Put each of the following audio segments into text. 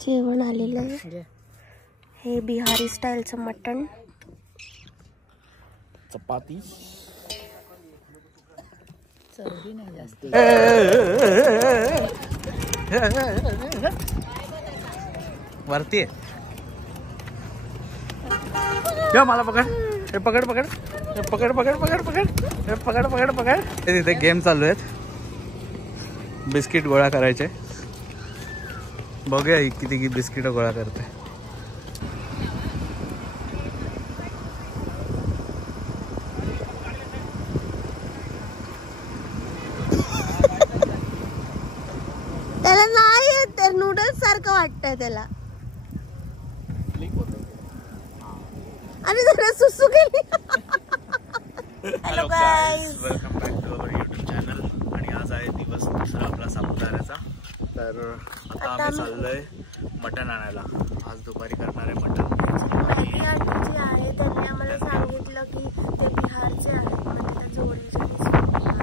जेवण आलेलं आहे. हे बिहारी स्टाईलचं मटण, चपाती, चरबी नाही जास्त. वरती आहे. मला पकड, हे पकड पकड, हे पकड पकड पकड पकड, हे पकड पकड पकड. तिथे गेम चालू आहेत. बिस्किट गोळा करायचे. बघूया किती बिस्किट गोळा करते. त्याला नाही येत, नूडल्स सारखं वाटतंय त्याला. आणि जरा सुसू गेली. Hello guys, welcome back to our YouTube channel. आणि आज आहे दिवस दुसरा आपला सापुताऱ्याचा. तर आता आम्ही चाललोय मटण आणायला. आज दुपारी करणार आहे मटण. मॅगी आंटी जी आहे त्यांनी आम्हाला सांगितलं की ते बिहारचे आहेत, म्हणजे त्याचं ओरिजिन बिहार.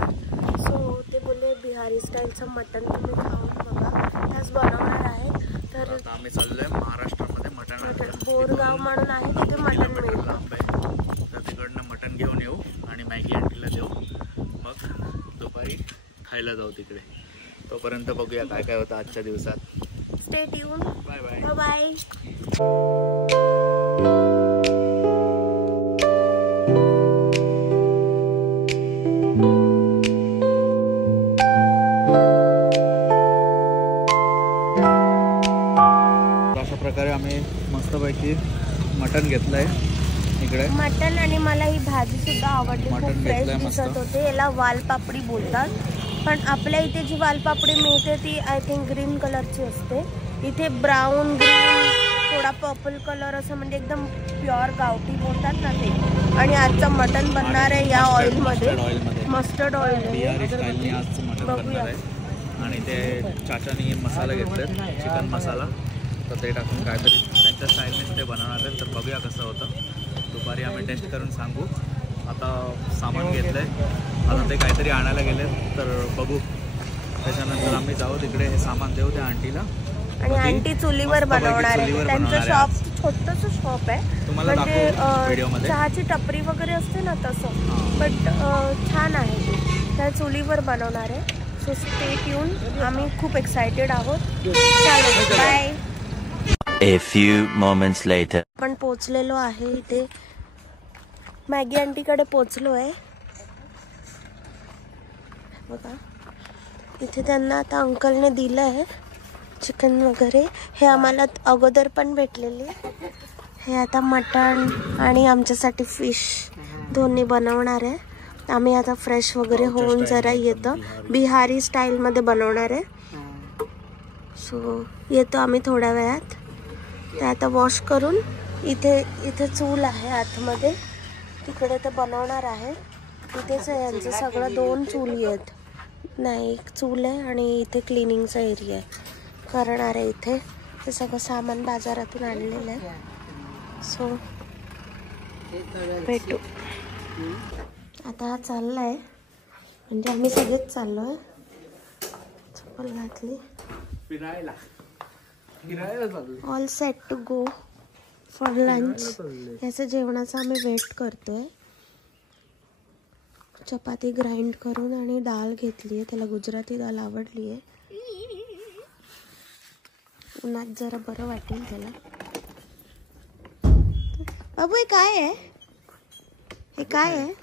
सो ते बोलले बिहारी स्टाईलचं मटण तुम्ही खाऊन बघा, त्याच बनवणार आहे. तर आता आम्ही चाललोय महाराष्ट्रामध्ये मटण आणायला. बोरगाव म्हणून आहे तिथे मटण मिळतं. लांब आहे. तर तिकडनं मटण घेऊन येऊ आणि मॅगी आंटीला देऊ. मग दुपारी खायला जाऊ तिकडे. तोपर्यंत बघूया काय काय होतं आजच्या दिवसात. Stay tuned. Bye bye bye. अशा प्रकारे आम्ही मस्तपैकी मटण घेतलंय इकडे. मटण आणि मला ही भाजी सुद्धा आवडली. खूप फ्रेश दिसत होते. याला वालपापडी बोलतात, पण आपल्या इथे जी वालपापडी मिळते ती आय थिंक ग्रीन कलरची असते. इथे ब्राऊन, ग्रीन, थोडा पर्पल कलर असं, म्हणजे एकदम प्युअर गावठी बोलतात ना ते. आणि आजचं मटण बनणार आहे या ऑइलमध्ये, मस्टर्ड ऑइल. बिहारी स्टाईलने आज मटण बनणार आहे. आणि ते चाचानी मसाला घेतलेत, चिकन मसाला. तर ते टाकून काहीतरी त्यांच्या स्टाईलनेच ते बनवणार आहेत. तर बघूया कसं होतं. दुपारी आम्ही टेस्ट करून सांगू. आता सामान घेतलंय, आता ते काहीतरी आणायला गेले. तर बघू, त्याच्यानंतर आम्ही जाऊ तिकडे, हे सामान देऊ त्या आंटीला. आणि आंटी चुलीवर बनवणार आहे. त्यांचं शॉप छोटंसं शॉप आहे, तुम्हाला म्हणजे चहाची टपरी वगैरे असते ना तसं, बट छान आहे ते. त्या चुलीवर बनवणार आहे. So stay tune. आम्ही खूप एक्सायटेड आहोत. चालेल, bye. A few moments later. आपण पोचलेलो आहे इथे, मॅगी आंटीकडे पोचलो आहे बघा. इथे त्यांना आता अंकलने दिलं आहे चिकन वगैरे. हे आम्हाला अगोदर पण भेटलेले. हे आता मटण आणि आमच्यासाठी फिश दोन्ही बनवणार आहे. आम्ही आता फ्रेश वगैरे होऊन जरा येतो. बिहारी स्टाईलमध्ये बनवणार आहे. सो येतो आम्ही थोड्या वेळात. ते आता वॉश करून इथे चूल आहे आतमध्ये, तिकडे ते बनवणार आहे. इथेच आहे यांचं सगळं. 2 चुली आहेत, नाही एक चूल आहे आणि इथे क्लिनिंगचा एरिया आहे. करणार आहे इथे. ते सगळं सामान बाजारातून आणलेलं आहे. सो भेटू. आता हा चालला आहे, म्हणजे आम्ही सगळेच चाललो आहे. चप्पल घातली, all set to go for lunch. याचं जेवणाचा आम्ही वेट करतोय. चपाती ग्राइंड करून आणि डाळ घेतली आहे. त्याला गुजराती डाळ आवडली आहे. उन्हात जरा बरं वाटेल त्याला. बाबू हे काय आहे? हे काय आहे?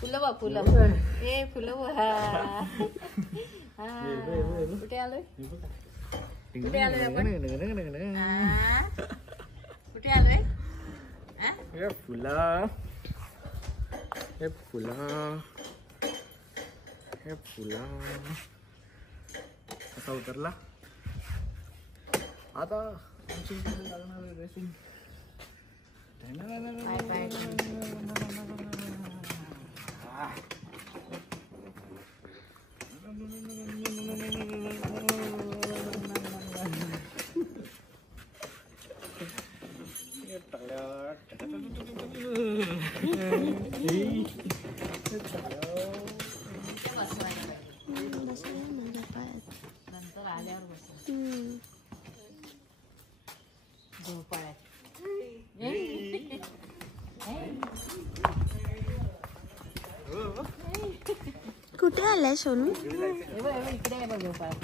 फुलं हे फुलं. कुठे आलोय? कुठे आलोय आपण? कुठे आलोय? हे फुला, हे फुला, हे फुला. कसा उतरला आता आमची लागणार रेसिंग. नंतर आल्यावर बस झोपाळ्यात. कुठे आलाय सोनू? इकडे आहे बघ झोपाळ्यात.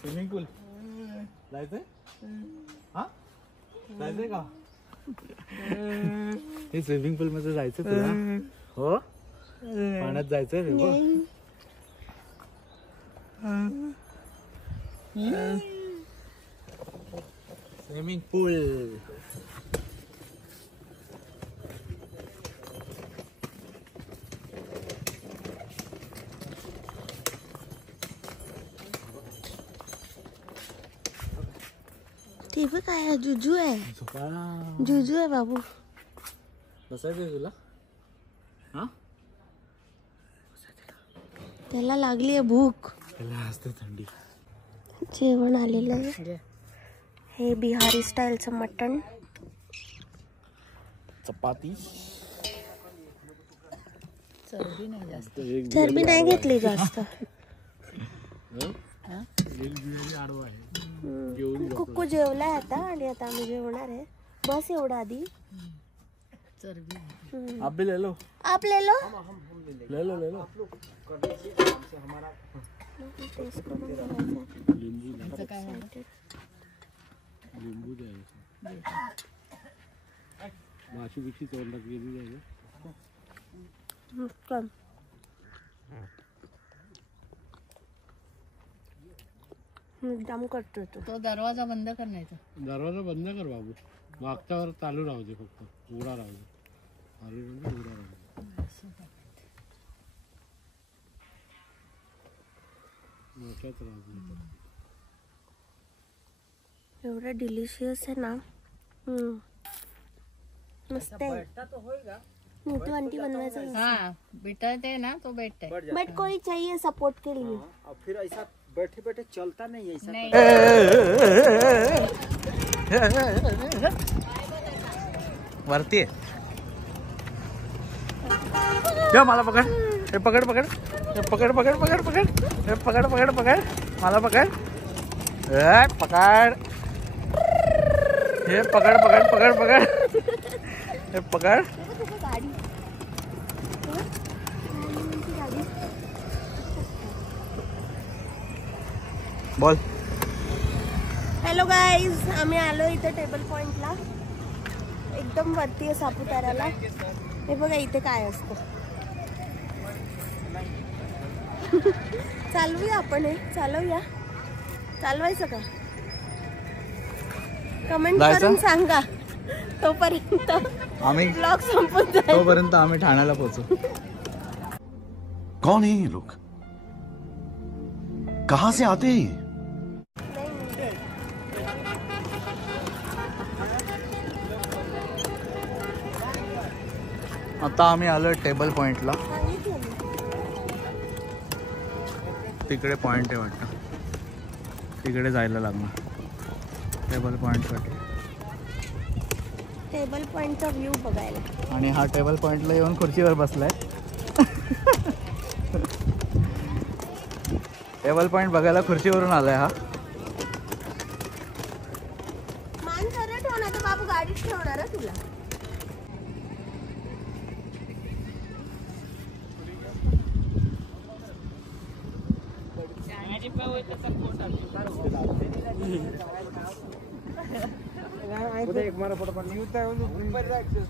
स्विमिंग पूल जायचंय? हा जायचंय का? हे स्विमिंग पूल मध्ये जायचं तुला? हो पाण्यात जायचंय रे बघ. स्विमिंग पूल. ते बघ काय जुजू आहे. जुजू आहे बाबू. बसायचंय तुला? हा त्याला लागली आहे भूक. त्याला असते थंडी. जेवण आलेलं आहे. हे बिहारी स्टाईलचं मटण, चपाती. चरबी नाही जास्त. चरबी नाही घेतली जास्त. कुक्कू जेवलाय आता आणि आता आम्ही जेवणार आहे. बस एवढा आधी. चरबी आप भी ले लो. आप ले लो. ले लो ले लो. टेस्ट करून बघायचं. काय लिंबू द्यायचं. माशी बिशी तोंडात गेली जायचं. कम मुद्दाम करतो तो. तो दरवाजा बंद करण्याचा. दरवाजा बंद कर बाबू. मागच्यावर चालू राहू दे. फक्त उघडा राहू दे. चालू उघडा राहू दे. मोठ्याच राहू दे. एवढं डिलिशियस आहे ना. मस्त आहे. मोठू आंटी बनवायचं. हाँ बेटा है ना तो बेटा है. बट कोई चाहिए सपोर्ट के लिए. और फिर ऐसा बैठे बैठे चलता नहीं ऐसा. नहीं वरती आहे. क्या मला पकड. हे पकड पकड. हे पकड पकड पकड पकड. हे पकड पकड पकड. मला पकड. पकड. हे पकड पकड पकड पकड. हे पकड. बोल. हॅलो गाईज, आम्ही आलो इथे टेबल पॉइंटला. एकदम वरती आहे सापुताऱ्याला. हे बघा इथे काय असतं. चालवूया आपण. हे चालवूया. चालवायचं का? कमेंट करून सांगा. तोपर्यंत आम्ही ब्लॉग संपून जाईल. तोपर्यंत आम्ही ठाण्याला पोहोचू. कौन है ये लोग? कहां से आते हैं ये? आता आम्ही आलो टेबल पॉइंटला. तिकडे पॉइंट आहे वाटतं. तिकडे जायला लागणार टेबल पॉइंटसाठी. टेबल पॉइंटचा व्ह्यू बघायला. आणि हा टेबल पॉइंटला येऊन खुर्चीवर बसलाय. टेबल पॉइंट बघायला खुर्चीवरून आलाय हा. मान सरळ ठेवणार तर बाबू गाडीत ठेवणार आहे तुला. एक मारा फोटो पण न्यूज आहे मुंबई ॲक्सेस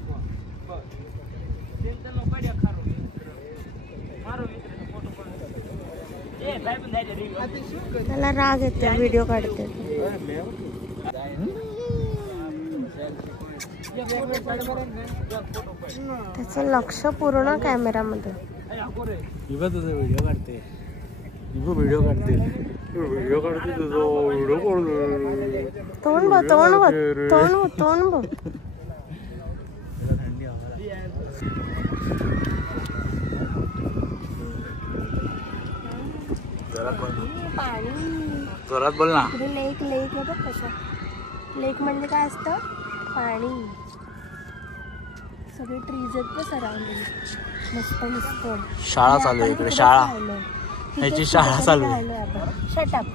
त्याला राग येतो व्हिडिओ काढते. त्याचं लक्ष पूर्ण कॅमेरामध्ये. तुझा व्हिडिओ काढते. व्हिडिओ काढते. व्हिडिओ काढते तुझा व्हिडिओ काढते. तोंड बघ तोंड बघ तोंड बघ तोंड बघ. पाणी जोरात बोल ना. लेक लेक आहे बघ कशा. लेक म्हणजे काय असतं? पाणी. सगळे ट्रीज आहेत ना सराउंडिंग. मस्त मस्त. शाळा चालू आहे इकडे. शाळा ह्याची शाळा चालू आहे. शटअप.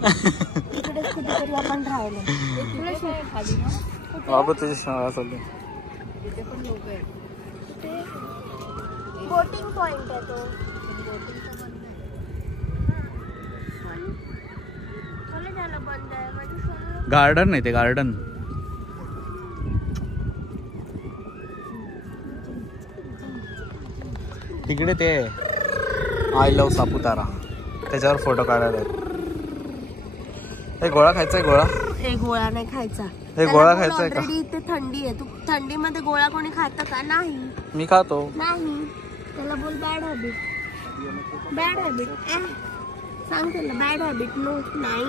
इकडेच कुठेतरी आपण राहिलो. बाबा तुझी शाळा चालू आहे. बोटिंग पॉइंट आहे तो. बंद आहे. गार्डन आहे ते. गार्डन तिकडे ते आय लव्ह सापुतारा त्याच्यावर फोटो काढायला आहेत. गोळा खायचाय. गोळा गोळा नाही खायचा. गोळा खायचाय का? इथे थंडी आहे. तू थंडीमध्ये गोळा कोणी खातं का? नाही. मी खातो. नाही. त्याला बोल बॅड हॅबिट. Bad habit. सांग त्याला बॅड हॅबिट. नो. नाही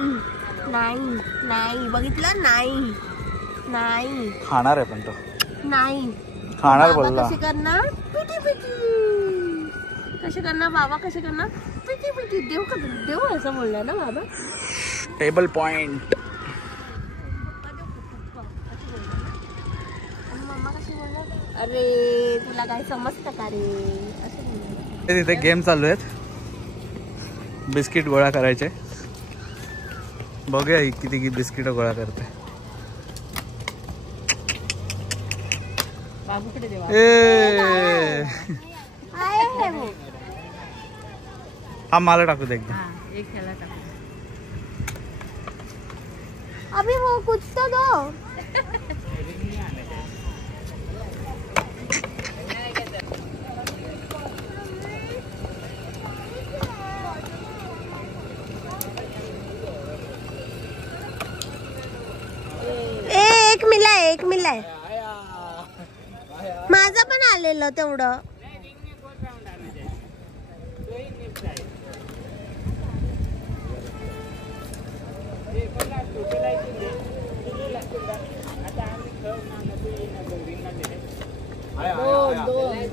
नाही नाही. बघितलं? नाही नाही. खाणार आहे पण तो नाही खाणार बोलला. कसे करणार? पिटी पिटी. कसे करणार बाबा? कसे करणार? पिटी पिटी. देव का देव असं बोलला ना बाबा. Table point. अरे तुला काय समजतं का रे? असं तिथे गेम चालू आहेत. बिस्किट गोळा करायचे. बघूया किती बिस्किट गोळा करते. बाबूकडे देवा. हा मला टाकू दे एकदम. एक त्याला टाक. अभी वो कुछ तो दो. एक मिलाय. माझं पण आलेलं तेवढं.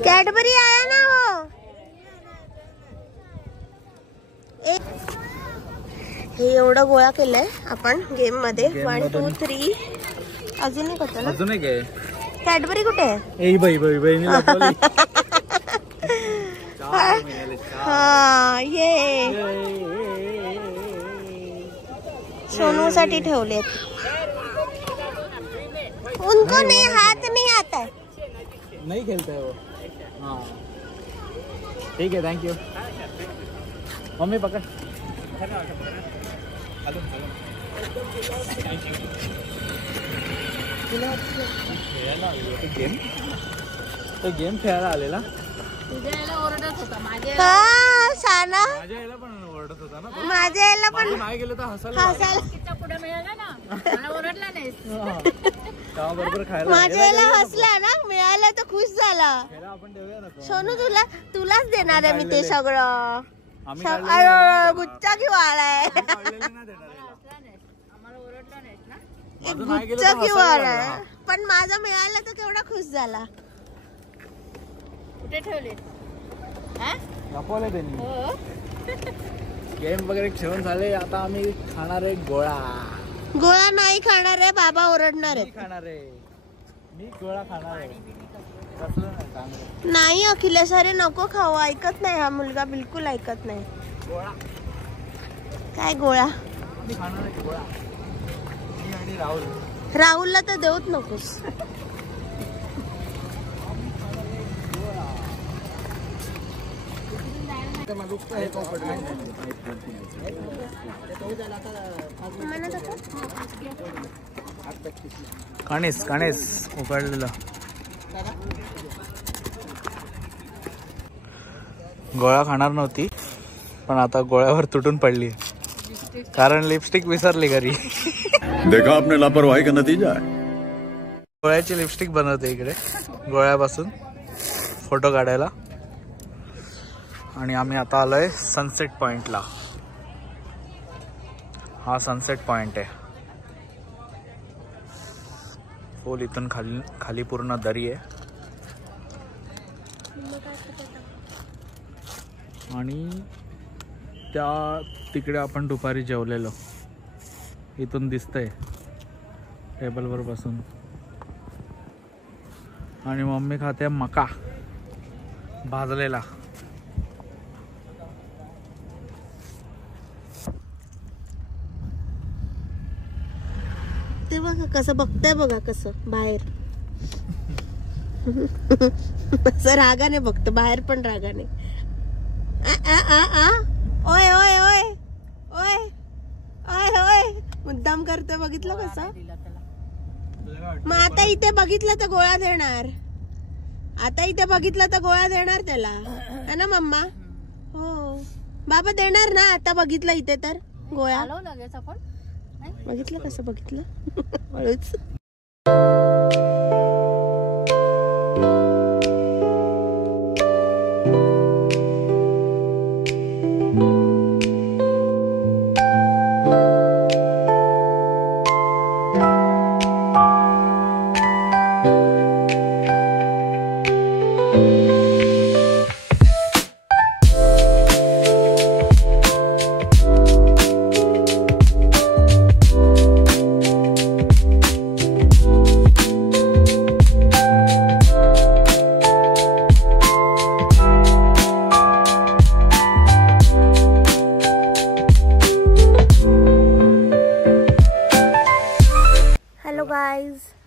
कॅडबरी आया ना वो. हे एवढं गोळा केलंय आपण गेम मध्ये. 1 2 3. अजून एक होतं ना. अजून एक आहे. कॅडबरी कुठे आहे? हा ये सोनू साठी ठेवलेत. उनको नहीं हाथ नहीं आता है. नहीं खेलते है वो. हाँ ठीक है. Thank you. मम्मी पकड़. गेम खेळायला आलेला. तुझ्या याला ओरडत होता. माझ्या शाना. माझ्या याला पण ओरडत होता ना. माझ्या याला पण नाही गेलं तर हसायला. किती पुढे मिळाला ना. मला ओरडला नाही. बरोबर खायला. माझ्या याला हसला ना. मिळाला तर खुश झाला. आपण देऊया ना. सोनू तुलाच देणार आहे मी ते सगळं. गुच्चा घेऊ आलाय. आम्हाला ओरडला नाहीस ना. गुच्चा घेऊ आलाय. पण माझा मिळाला तर केवढा खुश झाला. कुठे ठेवले? दाखवले त्यांनी. गेम वगैरे खेळून झाले. आता आम्ही खाणार आहे गोळा. गोळा नाही खाणार आहे. बाबा ओरडणार आहे. खाणार आहे मी. गोळा खाणार आहे. नाही अखिलेश अरे नको खाऊ. ऐकत नाही हा मुलगा. बिलकुल ऐकत नाही. गोळा काय गोळा? मी खाणार आहे गोळा. मी आणि राहुल. राहुलला तर देऊच नकोस. कणीस कणीस उकडलेलं. गोळा खाणार नव्हती पण आता गोळ्यावर तुटून पडली कारण लिपस्टिक विसरली घरी. देखा आपने लापरवाही का नतीजा है. गोळ्याची लिपस्टिक बनवते इकडे गोळ्यापासून फोटो काढायला. आणि आम्ही आता आलोय सनसेट पॉइंटला. हा सनसेट पॉइंट आहे. फुल इथून खाली पूर्ण दरी आहे. आणि त्या तिकडे आपण दुपारी जेवलेलो, इथून दिसतंय टेबलवर बसून. आणि मम्मी खाते मका भाजलेला. ते बघा कसं बघताय, बघा कसं बाहेर असं रागाने बघतो, बाहेर पण रागाने. ओय ओय ओय ओय ओय ओय मुद्दाम करतोय, बघितलं कसं. मग आता इथे बघितलं तर गोळा देणार, आता इथे बघितलं तर गोळा देणार त्याला, है ना मम्मा? हो बाबा देणार ना, आता बघितलं इथे तर गोळा. लगेच आपण बघितलं कसं बघितलं हळूच.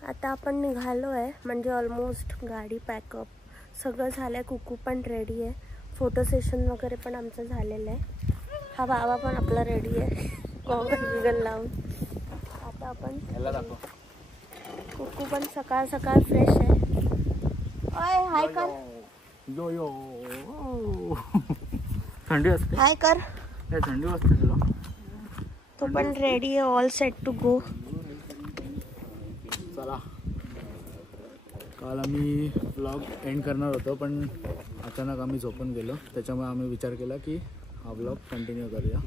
आता आपण निघालो आहे, म्हणजे ऑलमोस्ट गाडी पॅकअप सगळं झालं आहे. कुकू पण रेडी आहे, फोटो सेशन वगैरे पण आमचं झालेलं आहे. हा बाबा पण आपला रेडी आहे गॉगल बिगल लावून. आता आपण कुकू पण सकाळ सकाळ फ्रेश आहे. ओय हाय कर, यो यो थंडी असते, हाय कर. थंडी वाजते तुला. तो पण रेडी आहे, ऑल सेट टू गो. चला, काल आम्ही व्लॉग एंड करणार होतो, पण अचानक आम्ही झोपून गेलो, त्याच्यामुळे आम्ही विचार केला की हा व्लॉग कंटिन्यू करूया.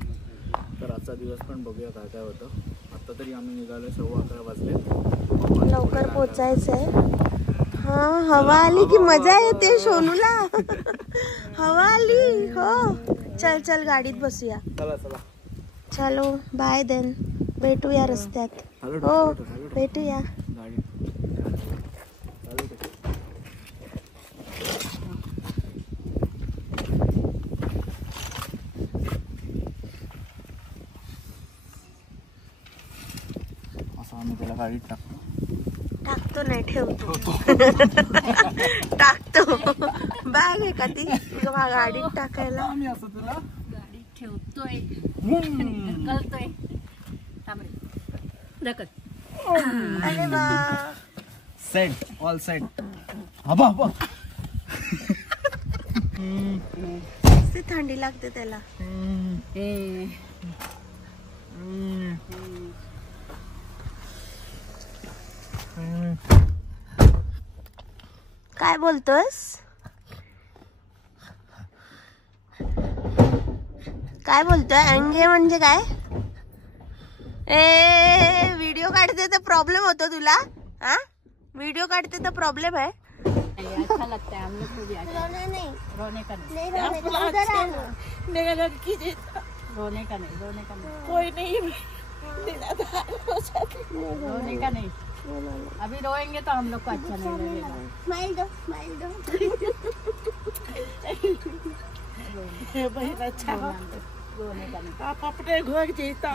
तर आजचा दिवस पण बघूया काय काय होतं. आत्ता तरी आम्ही निघालो 11:15 वाजले, लवकर पोचायचंय. हा हवा आली की मजा येते सोनूला. हवा आली हो. चल चल गाडीत बसूया. चला चला चलो बाय देन, भेटूया रस्त्यात. हो भेटूया. असं आम्ही त्याला गाडीत टाकतो. टाकतो नाही, ठेवतो. टाकतो. बॅग आहे का ती गाडीत टाकायला? आम्ही असं तुला गाडीत ठेवतोय, ढकलतोय. ढकल. अरे वा, सेट, ऑल सेट. हबा हबा. थंडी लागते त्याला. काय बोलतोस? काय बोलतोय? अंगे म्हणजे काय? ए व्हिडिओ काढते तर प्रॉब्लेम होतो तुला? हा व्हिडिओ काढते तर प्रॉब्लेम है? अच्छा लगता है, हम लोग को भी अच्छा। रोने का नहीं, रोने का नहीं, कोई नहीं, रोने का नहीं। अभी रोएंगे तो हम लोग को अच्छा नहीं लगेगा। स्माइल दो, स्माइल दो। बहुत अच्छा, रोने का नहीं। आप अपने घर जीता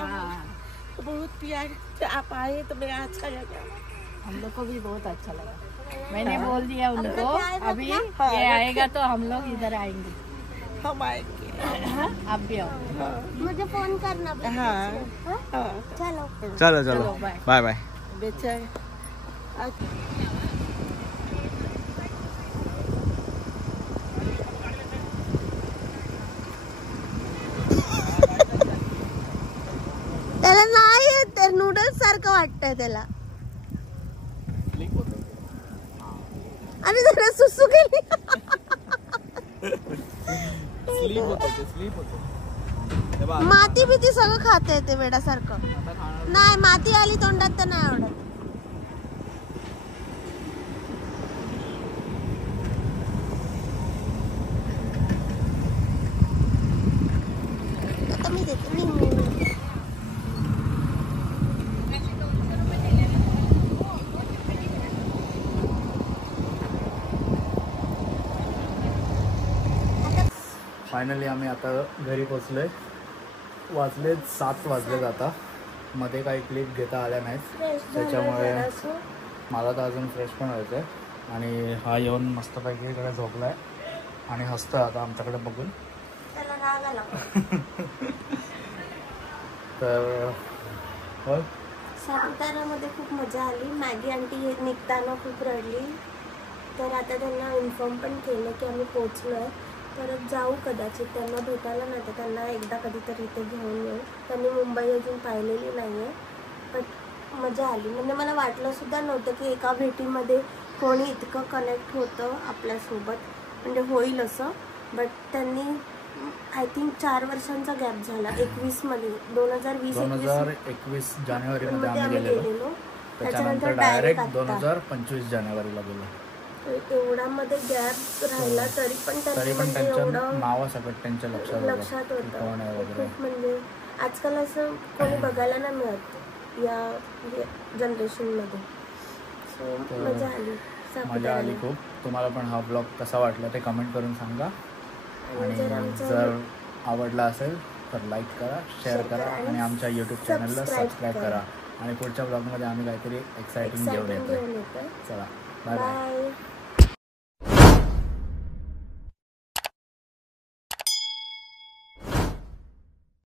बहुत प्यार से आप आए तो मेरा अच्छा लगा। हम लोग को भी बहुत अच्छा लगा। मैंने बोल दिया उनको, अभी ये आएगा तो हम लोग इधर आएंगे। हम आएंगे, आप भी आओ। मुझे फोन करना। हाँ चलो चलो चलो, बाय बाय। बेचा त्याला नाही येत, नूडल्स सारखं वाटतंय त्याला. आणि जरा सुसू केली. स्लीप होतो. माती बिती सगळं खाते येते वेड्यासारखं. नाही माती आली तोंडात तर नाही आवडत. आता मी देते मी. फायनली आम्ही आता घरी पोचलोय. वाजलेत 7 वाजलेत आता. मध्ये काही क्लिप घेता आल्या नाहीत त्याच्यामुळे मला तर अजून फ्रेश पण व्हायचं आहे. आणि हा येऊन मस्तपैकी इकडे झोपला आहे आणि हसतो आता आमच्याकडे बघून. त्याला राग आला. तर हो सातारामध्ये खूप मजा आली. मॅगी आंटी निघताना खूप रडली. तर आता त्यांना इन्फॉर्म पण केलं की आम्ही पोचलो आहे. परत जाऊ कदाचित त्यांना भेटायला, नाही तर त्यांना एकदा कधीतरी इथे घेऊन येऊ. त्यांनी मुंबई अजून पाहिलेली नाही आहे. पण मजा आली. म्हणजे मला वाटलं सुद्धा नव्हतं की एका भेटीमध्ये कोणी इतकं कनेक्ट होतं आपल्यासोबत, म्हणजे होईल असं. बट त्यांनी आय थिंक 4 वर्षांचा गॅप झाला. 21मध्ये 2021 जानेवारीमध्ये आम्ही गेलेलो. त्याच्यानंतर डायरेक्ट 2025 जानेवारीला गेलो. एवढ्यामध्ये गॅप राहिला तरी पण त्यांच्या नावासकट त्यांच्या लक्षात होतं. खूप म्हणजे आजकाल असं कोणी बघायला नाही मिळत या जनरेशनमध्ये. सो मजा आली खूप. तुम्हाला पण हा ब्लॉग कसा वाटला ते कमेंट करून सांगा. आणि जर आवडला असेल तर लाईक करा, शेअर करा आणि आमच्या यूट्यूब चॅनलला सबस्क्राईब करा. आणि पुढच्या ब्लॉगमध्ये आम्ही काहीतरी एक्साइटिंग घेऊन येतो. चला बाय बाय.